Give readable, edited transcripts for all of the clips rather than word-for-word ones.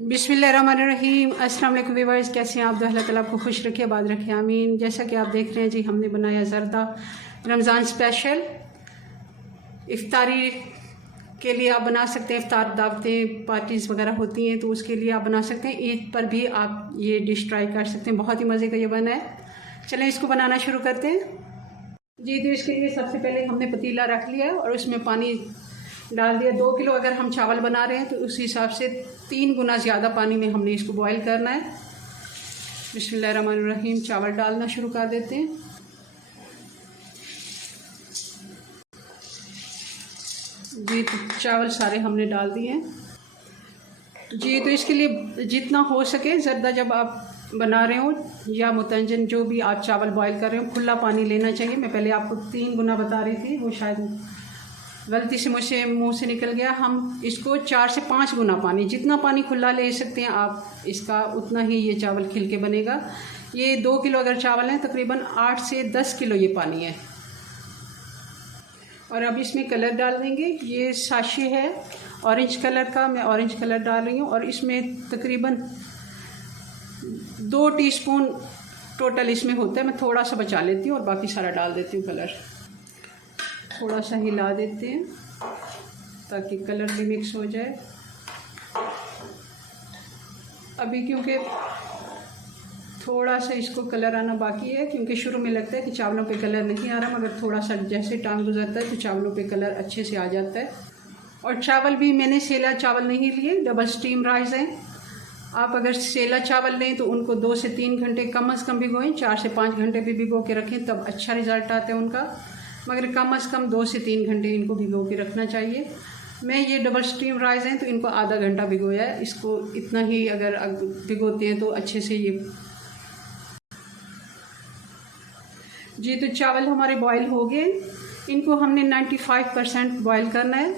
बिस्मिल्लाहिर्रहमानिर्रहीम। अस्सलाम वालेकुम व्यूअर्स, कैसे हैं आप? अल्लाह ताला आपको खुश रखे, आबाद रखे, आमीन। जैसा कि आप देख रहे हैं जी, हमने बनाया ज़रदा रमज़ान स्पेशल इफ्तारी के लिए। आप बना सकते हैं, इफ्तार दावतें पार्टीज़ वगैरह होती हैं तो उसके लिए आप बना सकते हैं। ईद पर भी आप ये डिश ट्राई कर सकते हैं, बहुत ही मज़े का ये बना है। चलें इसको बनाना शुरू करते हैं जी। तो इसके लिए सबसे पहले हमने पतीला रख लिया है और उसमें पानी डाल दिया। 2 किलो अगर हम चावल बना रहे हैं तो उस हिसाब से 3 गुना ज़्यादा पानी में हमने इसको बॉईल करना है। बिस्मिल्लाहिर्रहमानिर्रहीम। चावल डालना शुरू कर देते हैं जी। तो चावल सारे हमने डाल दिए हैं जी। तो इसके लिए जितना हो सके ज़रदा जब आप बना रहे हो या मुतंजन जो भी आप चावल बॉईल कर रहे हो, खुला पानी लेना चाहिए। मैं पहले आपको 3 गुना बता रही थी, वो शायद गलती से मुझसे मुंह से निकल गया। हम इसको 4 से 5 गुना पानी, जितना पानी खुला ले सकते हैं आप इसका, उतना ही ये चावल खिल के बनेगा। ये 2 किलो अगर चावल हैं, तकरीबन 8 से 10 किलो ये पानी है। और अब इसमें कलर डाल देंगे। ये साशे है ऑरेंज कलर का, मैं ऑरेंज कलर डाल रही हूँ। और इसमें तकरीबन 2 टीस्पून टोटल इसमें होता है। मैं थोड़ा सा बचा लेती हूँ और बाकी सारा डाल देती हूँ कलर। थोड़ा सा हिला देते हैं ताकि कलर भी मिक्स हो जाए। अभी क्योंकि थोड़ा सा इसको कलर आना बाकी है, क्योंकि शुरू में लगता है कि चावलों पे कलर नहीं आ रहा, मगर थोड़ा सा जैसे टाइम गुजरता है तो चावलों पे कलर अच्छे से आ जाता है। और चावल भी मैंने सेला चावल नहीं लिए, डबल स्टीम राइस हैं। आप अगर सेला चावल लें तो उनको 2 से 3 घंटे कम से कम भिगोएं। 4 से 5 घंटे भी भिगो के रखें, तब अच्छा रिज़ल्ट आता है उनका। मगर कम से कम 2 से 3 घंटे इनको भिगो के रखना चाहिए। मैं ये डबल स्टीम राइस हैं तो इनको आधा घंटा भिगोया है। इसको इतना ही अगर भिगोते हैं तो अच्छे से ये जी। तो चावल हमारे बॉईल हो गए। इनको हमने 95% बॉईल करना है,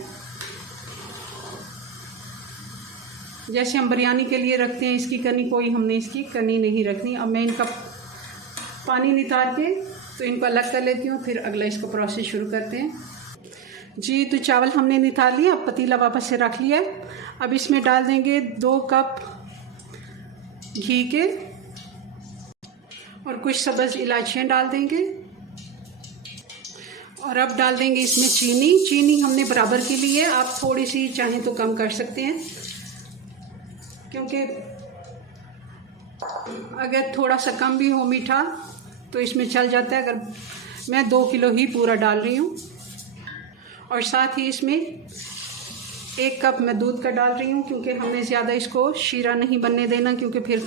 जैसे हम बिरयानी के लिए रखते हैं इसकी कनी, कोई हमने इसकी कनी नहीं रखनी। अब मैं इनका पानी नितार के तो इनको अलग कर लेती हूँ, फिर अगला इसको प्रोसेस शुरू करते हैं जी। तो चावल हमने नितार लिया, अब पतीला वापस से रख लिया है। अब इसमें डाल देंगे 2 कप घी के और कुछ सब्ज़ इलायचियाँ डाल देंगे। और अब डाल देंगे इसमें चीनी। चीनी हमने बराबर की ली है, आप थोड़ी सी चाहें तो कम कर सकते हैं, क्योंकि अगर थोड़ा सा कम भी हो मीठा तो इसमें चल जाता है। अगर मैं 2 किलो ही पूरा डाल रही हूँ। और साथ ही इसमें 1 कप मैं दूध का डाल रही हूँ, क्योंकि हमने ज़्यादा इसको शीरा नहीं बनने देना, क्योंकि फिर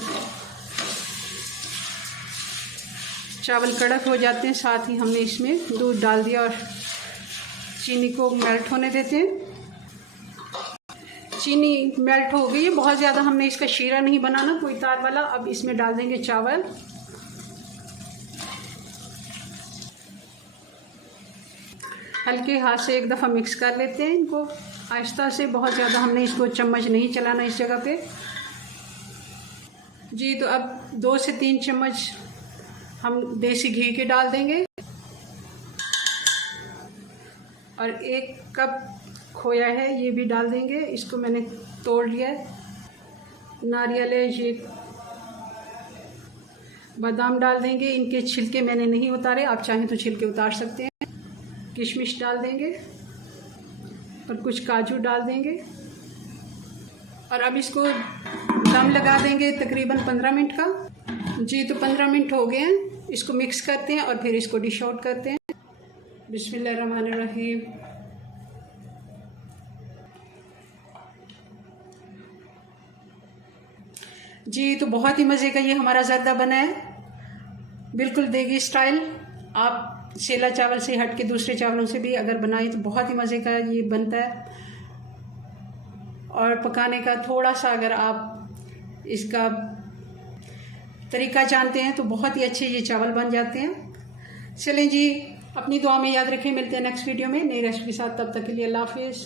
चावल कड़क हो जाते हैं। साथ ही हमने इसमें दूध डाल दिया और चीनी को मेल्ट होने देते हैं। चीनी मेल्ट हो गई है, बहुत ज़्यादा हमने इसका शीरा नहीं बनाना, कोई तार वाला। अब इसमें डाल देंगे चावल। हल्के हाथ से एक दफ़ा मिक्स कर लेते हैं इनको आहिस्ता से, बहुत ज़्यादा हमने इसको चम्मच नहीं चलाना इस जगह पे जी। तो अब 2 से 3 चम्मच हम देसी घी के डाल देंगे और 1 कप खोया है ये भी डाल देंगे। इसको मैंने तोड़ लिया है। नारियल है, ये बादाम डाल देंगे, इनके छिलके मैंने नहीं उतारे, आप चाहें तो छिलके उतार सकते हैं। किशमिश डाल देंगे और कुछ काजू डाल देंगे। और अब इसको दम लगा देंगे तकरीबन 15 मिनट का जी। तो 15 मिनट हो गए हैं, इसको मिक्स करते हैं और फिर इसको डिश आउट करते हैं। बिस्मिल्लाहिर्रहमानिर्रहीम। जी तो बहुत ही मज़े का ये हमारा ज़रदा बना है, बिल्कुल देगी स्टाइल। आप सेला चावल से हट के दूसरे चावलों से भी अगर बनाएं तो बहुत ही मज़े का ये बनता है। और पकाने का थोड़ा सा अगर आप इसका तरीका जानते हैं तो बहुत ही अच्छे ये चावल बन जाते हैं। चलें जी, अपनी दुआ में याद रखें। मिलते हैं नेक्स्ट वीडियो में नई रेसिपी के साथ। तब तक के लिए अल्लाह हाफिज़।